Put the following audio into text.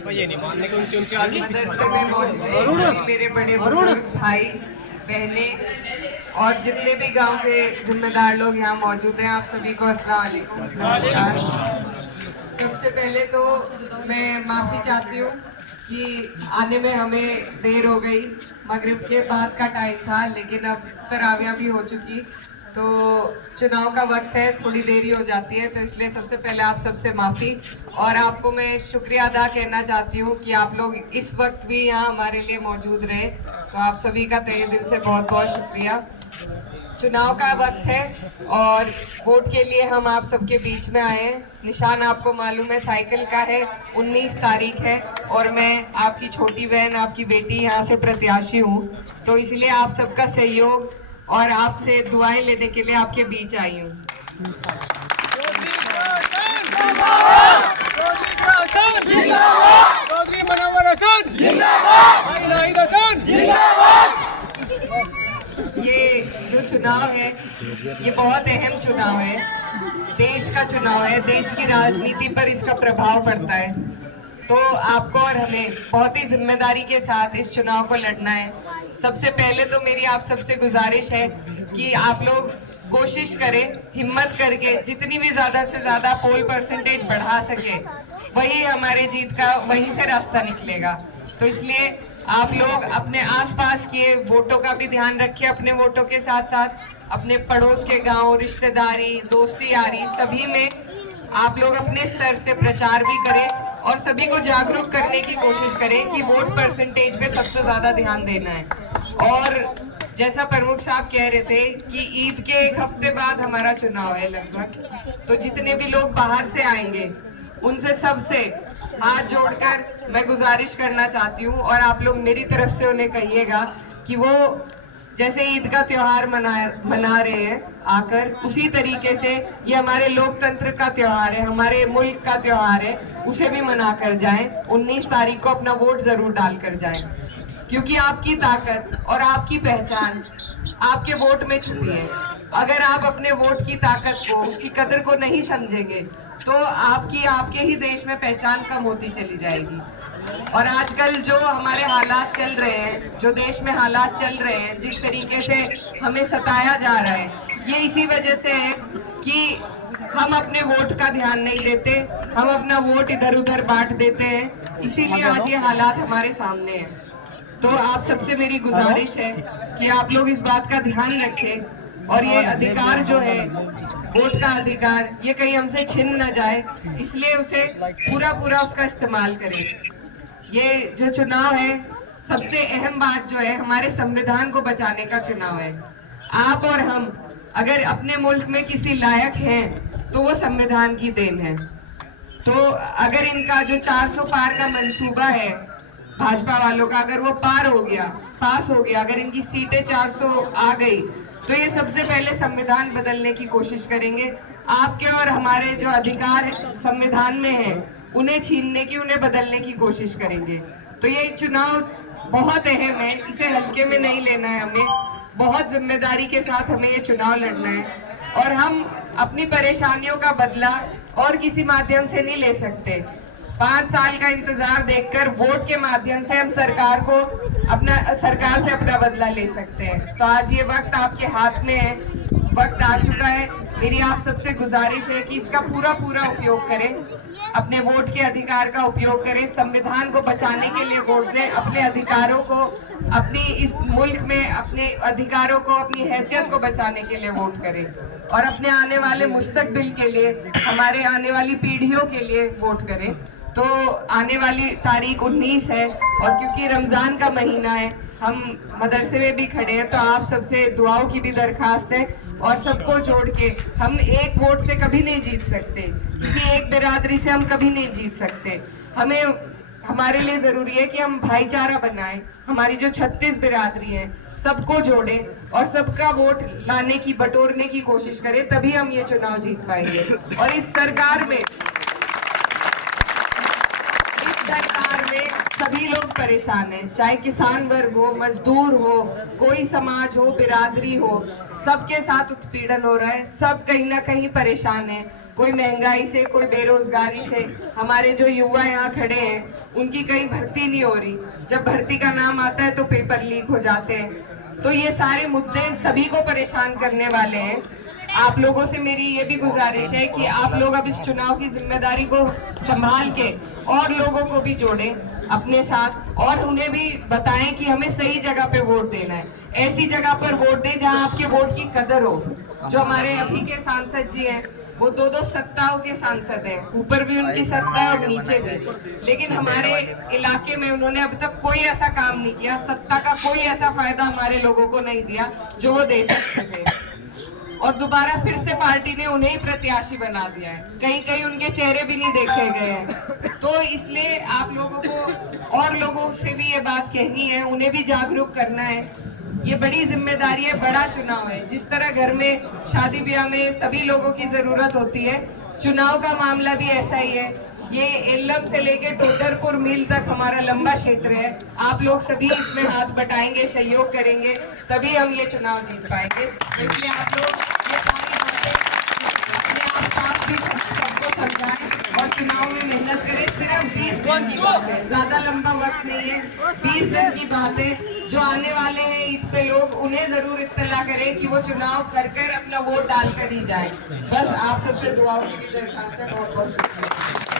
मदरसे में मौजूद सभी मेरे बड़े बुजुर्ग भाई बहने और जितने भी गांव के जिम्मेदार लोग यहाँ मौजूद हैं, आप सभी को अस्सलाम वालेकुम, नमस्कार। सबसे पहले तो मैं माफ़ी चाहती हूँ कि आने में हमें देर हो गई। मगरिब के बाद का टाइम था, लेकिन अब तरावियाँ भी हो चुकी, तो चुनाव का वक्त है, थोड़ी देरी हो जाती है, तो इसलिए सबसे पहले आप सबसे माफ़ी। और आपको मैं शुक्रिया अदा कहना चाहती हूँ कि आप लोग इस वक्त भी यहाँ हमारे लिए मौजूद रहे, तो आप सभी का तहे दिल से बहुत बहुत शुक्रिया। चुनाव का वक्त है और वोट के लिए हम आप सबके बीच में आए हैं। निशान आपको मालूम है, साइकिल का है, 19 तारीख है और मैं आपकी छोटी बहन, आपकी बेटी यहाँ से प्रत्याशी हूँ, तो इसलिए आप सबका सहयोग और आपसे दुआएं लेने के लिए आपके बीच आई हूँ। ये जो चुनाव है ये बहुत अहम चुनाव है, देश का चुनाव है, देश की राजनीति पर इसका प्रभाव पड़ता है, तो आपको और हमें बहुत ही जिम्मेदारी के साथ इस चुनाव को लड़ना है। सबसे पहले तो मेरी आप सबसे गुजारिश है कि आप लोग कोशिश करें, हिम्मत करके जितनी भी ज़्यादा से ज़्यादा पोल परसेंटेज बढ़ा सके, वही हमारे जीत का वहीं से रास्ता निकलेगा। तो इसलिए आप लोग अपने आसपास के वोटों का भी ध्यान रखें, अपने वोटों के साथ साथ अपने पड़ोस के गांव, रिश्तेदारी, दोस्ती यारी सभी में आप लोग अपने स्तर से प्रचार भी करें और सभी को जागरूक करने की कोशिश करें कि वोट परसेंटेज पे सबसे ज़्यादा ध्यान देना है। और जैसा प्रमुख साहब कह रहे थे कि ईद के एक हफ्ते बाद हमारा चुनाव है लगभग, तो जितने भी लोग बाहर से आएंगे उनसे सबसे हाथ जोड़कर मैं गुजारिश करना चाहती हूँ और आप लोग मेरी तरफ से उन्हें कहिएगा कि वो जैसे ईद का त्योहार मना रहे हैं आकर, उसी तरीके से ये हमारे लोकतंत्र का त्योहार है, हमारे मुल्क का त्योहार है, उसे भी मना कर जाएं। 19 तारीख को अपना वोट जरूर डाल कर जाएं, क्योंकि आपकी ताकत और आपकी पहचान आपके वोट में छुपी है। अगर आप अपने वोट की ताकत को, उसकी कदर को नहीं समझेंगे तो आपके ही देश में पहचान कम होती चली जाएगी। और आजकल जो हमारे हालात चल रहे हैं, जो देश में हालात चल रहे हैं, जिस तरीके से हमें सताया जा रहा है, ये इसी वजह से है कि हम अपने वोट का ध्यान नहीं देते, हम अपना वोट इधर उधर बांट देते हैं, इसीलिए आज ये हालात हमारे सामने हैं। तो आप सबसे मेरी गुजारिश है कि आप लोग इस बात का ध्यान रखें और ये अधिकार जो है, वोट का अधिकार, ये कहीं हमसे छिन न जाए, इसलिए उसे पूरा उसका इस्तेमाल करें। ये जो चुनाव है, सबसे अहम बात जो है, हमारे संविधान को बचाने का चुनाव है। आप और हम अगर अपने मुल्क में किसी लायक हैं तो वो संविधान की देन है। तो अगर इनका जो 400 पार का मंसूबा है भाजपा वालों का, अगर वो पार हो गया, पास हो गया, अगर इनकी सीटें 400 आ गई, तो ये सबसे पहले संविधान बदलने की कोशिश करेंगे। आपके और हमारे जो अधिकार संविधान में हैं, उन्हें छीनने की, उन्हें बदलने की कोशिश करेंगे। तो ये चुनाव बहुत अहम है, इसे हल्के में नहीं लेना है, हमें बहुत जिम्मेदारी के साथ हमें ये चुनाव लड़ना है। और हम अपनी परेशानियों का बदला और किसी माध्यम से नहीं ले सकते। 5 साल का इंतजार देखकर वोट के माध्यम से हम सरकार से अपना बदला ले सकते हैं। तो आज ये वक्त आपके हाथ में है, वक्त आ चुका है। मेरी आप सबसे गुजारिश है कि इसका पूरा उपयोग करें, अपने वोट के अधिकार का उपयोग करें, संविधान को बचाने के लिए वोट दें, अपने अधिकारों को, अपनी इस मुल्क में अपने अधिकारों को, अपनी हैसियत को बचाने के लिए वोट करें और अपने आने वाले मुस्तकबिल के लिए, हमारे आने वाली पीढ़ियों के लिए वोट करें। तो आने वाली तारीख 19 है और क्योंकि रमज़ान का महीना है, हम मदरसे में भी खड़े हैं, तो आप सबसे दुआओं की भी दरखास्त है और सबको जोड़ के हम एक वोट से कभी नहीं जीत सकते, किसी एक बिरादरी से हम कभी नहीं जीत सकते। हमें, हमारे लिए ज़रूरी है कि हम भाईचारा बनाएं, हमारी जो 36 बिरादरी है सबको जोड़ें और सबका वोट लाने की, बटोरने की कोशिश करें, तभी हम ये चुनाव जीत पाएंगे। और इस सरकार में सभी लोग परेशान हैं, चाहे किसान वर्ग हो, मजदूर हो, कोई समाज हो, बिरादरी हो, सबके साथ उत्पीड़न हो रहा है। सब कहीं ना कहीं परेशान है, कोई महंगाई से, कोई बेरोजगारी से। हमारे जो युवा यहाँ खड़े हैं उनकी कहीं भर्ती नहीं हो रही, जब भर्ती का नाम आता है तो पेपर लीक हो जाते हैं। तो ये सारे मुद्दे सभी को परेशान करने वाले हैं। आप लोगों से मेरी ये भी गुजारिश है कि आप लोग अब इस चुनाव की जिम्मेदारी को संभाल के और लोगों को भी जोड़ें अपने साथ, और उन्हें भी बताएं कि हमें सही जगह पे वोट देना है। ऐसी जगह पर वोट दें जहां आपके वोट की कदर हो। जो हमारे अभी के सांसद जी हैं वो दो सत्ताओं के सांसद हैं, ऊपर भी उनकी सत्ता है और नीचे भी, लेकिन हमारे इलाके में उन्होंने अब तक कोई ऐसा काम नहीं किया, सत्ता का कोई ऐसा फायदा हमारे लोगों को नहीं दिया जो वो दे सकते थे। और दोबारा फिर से पार्टी ने उन्हें ही प्रत्याशी बना दिया है, कहीं कहीं उनके चेहरे भी नहीं देखे गए हैं। तो इसलिए आप लोगों को और लोगों से भी ये बात कहनी है, उन्हें भी जागरूक करना है। ये बड़ी जिम्मेदारी है, बड़ा चुनाव है। जिस तरह घर में शादी ब्याह में सभी लोगों की जरूरत होती है, चुनाव का मामला भी ऐसा ही है। ये एल्लम से लेके टोडरपुर मिल तक हमारा लंबा क्षेत्र है। आप लोग सभी इसमें हाथ बटाएंगे, सहयोग करेंगे, तभी हम ये चुनाव जीत पाएंगे। तो इसलिए आप लोग ये सारी बातें अपने आसपास भी सबको समझाएं और चुनाव में मेहनत करें। सिर्फ 20 दिन की बात है, ज्यादा लंबा वक्त नहीं है, 20 दिन की बात है। जो आने वाले हैं ईद पे लोग, उन्हें जरूर इत्तला करें कि वो चुनाव कर कर अपना वोट डाल कर ही जाए। बस आप सबसे दुआओं की भी दरखास्त है। बहुत बहुत शुक्रिया।